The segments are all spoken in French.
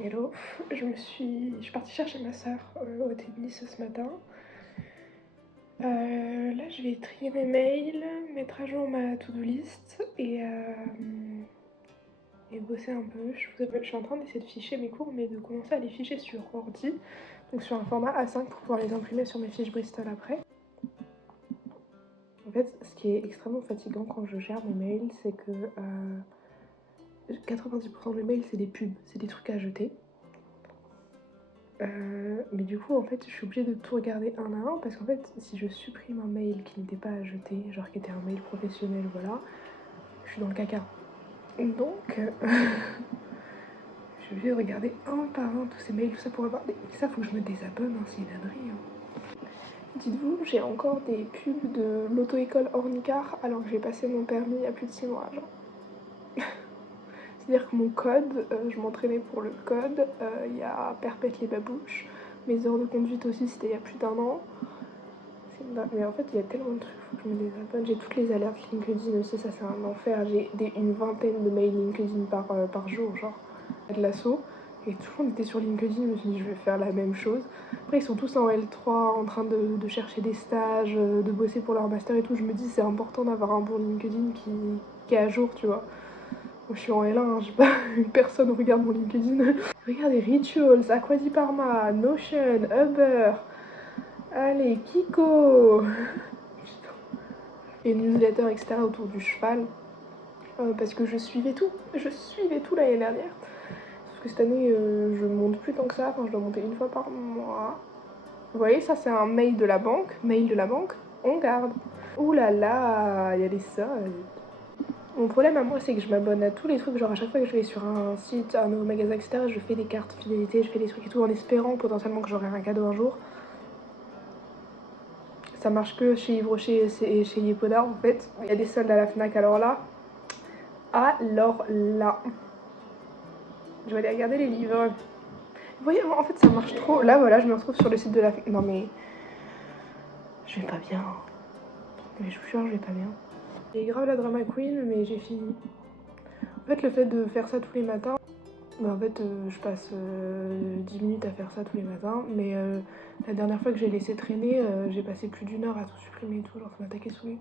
Hello, je suis partie chercher ma soeur au tennis ce matin. Là, je vais trier mes mails, mettre à jour ma to-do list et bosser un peu. Je suis en train d'essayer de ficher mes cours, mais de commencer à les ficher sur ordi, donc sur un format A5 pour pouvoir les imprimer sur mes fiches Bristol après. En fait, ce qui est extrêmement fatigant quand je gère mes mails, c'est que 90% de mes mails, c'est des pubs, c'est des trucs à jeter. Mais du coup, en fait, je suis obligée de tout regarder un à un parce qu'en fait, si je supprime un mail qui n'était pas à jeter, genre qui était un mail professionnel, voilà, je suis dans le caca. Donc, je suis obligée de regarder un par un tous ces mails, tout ça pour avoir des... Ça, faut que je me désabonne, hein, c'est une ânerie. Dites-vous, j'ai encore des pubs de l'auto-école Ornicar alors que j'ai passé mon permis il y a plus de 6 mois, genre. C'est-à-dire que mon code, je m'entraînais pour le code, il y a perpète les babouches. Mes heures de conduite aussi, c'était il y a plus d'1 an. Mais en fait, il y a tellement de trucs, faut que je me désabonne. J'ai toutes les alertes LinkedIn aussi, ça c'est un enfer. J'ai une vingtaine de mails LinkedIn par jour, genre, de l'assaut. Et tout le monde était sur LinkedIn, je me suis dit, je vais faire la même chose. Après, ils sont tous en L3, en train de chercher des stages, de bosser pour leur master et tout. Je me dis, c'est important d'avoir un bon LinkedIn qui est à jour, tu vois. Moi, je suis en L1, hein, j'ai pas... personne regarde mon LinkedIn. Regardez, Rituals, Aquadiparma, Notion, Uber... Allez, Kiko. Et newsletter, etc. autour du cheval. Parce que je suivais tout l'année dernière. Sauf que cette année, je monte plus tant que ça. Enfin, je dois monter une fois par mois. Vous voyez, ça c'est un mail de la banque. On garde. Ouh là là, il y a des soldes. Mon problème à moi, c'est que je m'abonne à tous les trucs. Genre, à chaque fois que je vais sur un site, un nouveau magasin, etc., je fais des cartes fidélité, je fais des trucs et tout en espérant potentiellement que j'aurai un cadeau un jour. Ça marche que chez Yves Rocher et chez Yepodar en fait. Il y a des soldes à la Fnac alors là. Je vais aller regarder les livres. Vous voyez, en fait ça marche trop. Là voilà, je me retrouve sur le site de la Fnac. Non mais... Je vais pas bien. Mais je vous jure, je vais pas bien. J'ai grave la drama queen mais j'ai fini. En fait le fait de faire ça tous les matins, bah en fait je passe 10 minutes à faire ça tous les matins. Mais la dernière fois que j'ai laissé traîner, j'ai passé plus d'1 heure à tout supprimer et tout. Genre ça m'a taqué saoulé.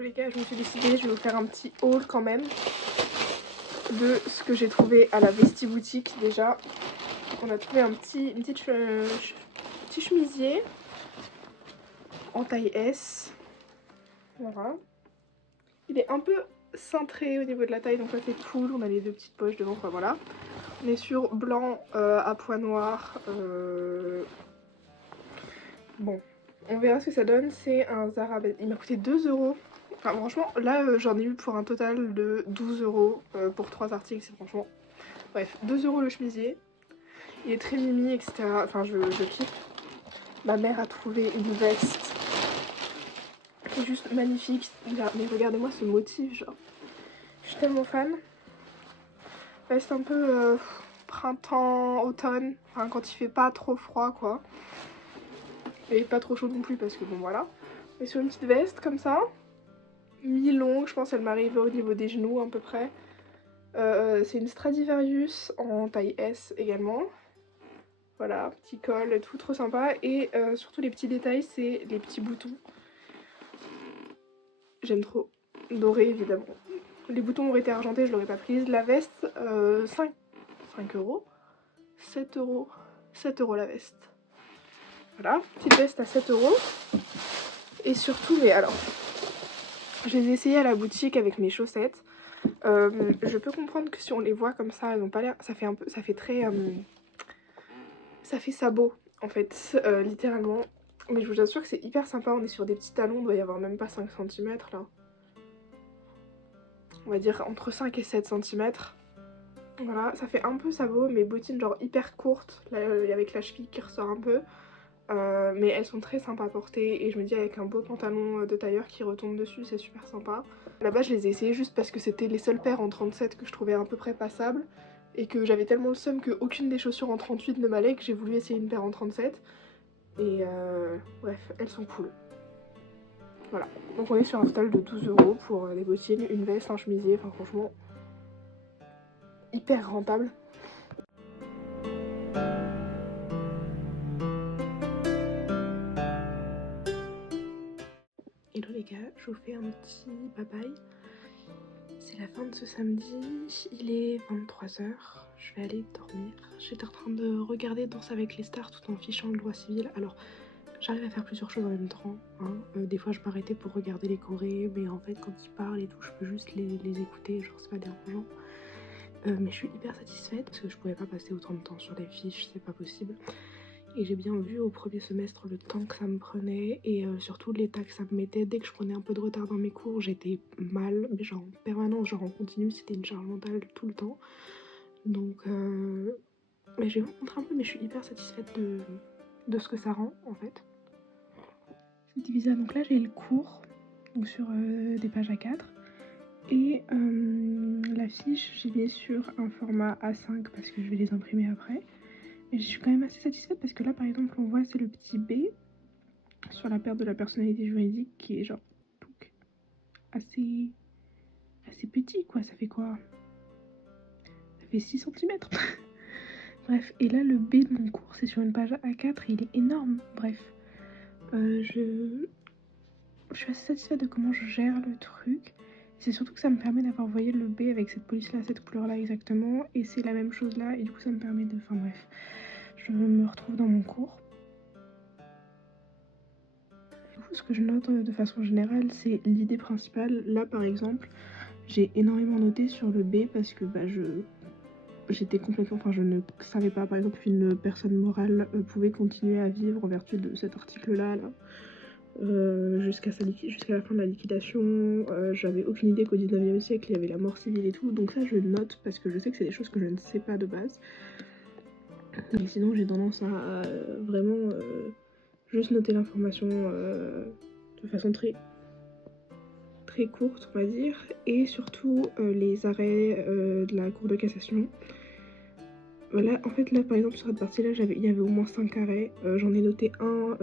Les gars, je me suis décidée, je vais vous faire un petit haul quand même de ce que j'ai trouvé à la Vesti boutique déjà. On a trouvé un petit chemisier en taille S. Voilà. Il est un peu cintré au niveau de la taille, donc ça c'est cool. On a les 2 petites poches devant, enfin voilà. On est sur blanc à pois noirs. Bon, on verra ce que ça donne. C'est un Zara. Il m'a coûté 2 €. Enfin, franchement, là, j'en ai eu pour un total de 12 € pour 3 articles. C'est franchement... Bref, 2 € le chemisier. Il est très mimi, etc. Enfin, je kiffe. Ma mère a trouvé une veste qui est juste magnifique. Mais regardez-moi ce motif, genre. Je suis tellement fan. Veste un peu printemps, automne. Enfin, quand il fait pas trop froid, quoi. Et pas trop chaud non plus parce que bon voilà. Mais sur une petite veste comme ça, mi-longue, je pense elle m'arrive au niveau des genoux à peu près. C'est une Stradivarius en taille S également. Voilà, petit col et tout, trop sympa. Et surtout les petits détails, c'est les petits boutons. J'aime trop. Doré évidemment. Les boutons auraient été argentés, je l'aurais pas prise. La veste, 5 euros. 7 euros. 7 euros la veste. Voilà, petite veste à 7 euros. Et surtout, mais alors, je les ai essayées à la boutique avec mes chaussettes. Je peux comprendre que si on les voit comme ça, elles ont pas l'air. Ça fait un peu. Ça fait très. Ça fait sabot en fait, littéralement. Mais je vous assure que c'est hyper sympa. On est sur des petits talons, il doit y avoir même pas 5 cm là. On va dire entre 5 et 7 cm. Voilà, ça fait un peu sabot, mais bottines genre hyper courtes, là, avec la cheville qui ressort un peu. Mais elles sont très sympas à porter et je me dis avec un beau pantalon de tailleur qui retombe dessus, c'est super sympa. Là-bas je les ai essayées juste parce que c'était les seules paires en 37 que je trouvais à peu près passables et que j'avais tellement le seum qu'aucune des chaussures en 38 ne m'allait que j'ai voulu essayer une paire en 37. Et bref, elles sont cool. Voilà, donc on est sur un total de 12 euros pour les bottines, une veste, un chemisier, enfin franchement hyper rentable. Hello les gars, je vous fais un petit bye bye. C'est la fin de ce samedi, il est 23 h, je vais aller dormir. J'étais en train de regarder Danse avec les stars tout en fichant le droit civil. Alors j'arrive à faire plusieurs choses en même temps, hein. Des fois je m'arrêtais pour regarder les chorés, mais en fait quand ils parlent et tout je peux juste les écouter, genre c'est pas dérangeant. Mais je suis hyper satisfaite parce que je pouvais pas passer autant de temps sur les fiches, c'est pas possible. Et j'ai bien vu au premier semestre le temps que ça me prenait et surtout l'état que ça me mettait. Dès que je prenais un peu de retard dans mes cours, j'étais mal, mais genre en permanence, genre en continu, c'était une charge mentale tout le temps. Donc mais je vais vous montrer un peu, mais je suis hyper satisfaite de ce que ça rend en fait. Je vais diviser ça, donc là j'ai le cours donc sur des pages A4 et la fiche j'ai mis sur un format A5 parce que je vais les imprimer après. Et je suis quand même assez satisfaite parce que là par exemple on voit c'est le petit B sur la perte de la personnalité juridique qui est genre assez petit quoi, ça fait quoi? Ça fait 6 cm. Bref, et là le B de mon cours c'est sur une page A4 et il est énorme. Bref, je suis assez satisfaite de comment je gère le truc. C'est surtout que ça me permet d'avoir, vous voyez, le B avec cette police là, cette couleur là exactement, et c'est la même chose là, et du coup ça me permet de... Enfin bref, je me retrouve dans mon cours. Du coup, ce que je note de façon générale, c'est l'idée principale. Là par exemple, j'ai énormément noté sur le B parce que bah, j'étais complètement... Enfin, je ne savais pas par exemple qu'une personne morale pouvait continuer à vivre en vertu de cet article là. Jusqu'à la fin de la liquidation. J'avais aucune idée qu'au 19e siècle il y avait la mort civile et tout, donc ça je note parce que je sais que c'est des choses que je ne sais pas de base. Mais sinon j'ai tendance à vraiment juste noter l'information de façon très courte on va dire, et surtout les arrêts de la Cour de cassation. Voilà, en fait là par exemple sur cette partie là il y avait au moins 5 arrêts, j'en ai noté un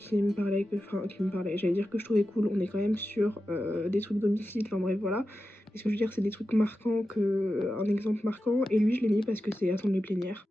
qui me parlait, j'allais dire que je trouvais cool. On est quand même sur des trucs d'homicide, enfin bref voilà. Et ce que je veux dire c'est des trucs marquants, un exemple marquant, et lui je l'ai mis parce que c'est assemblée plénière.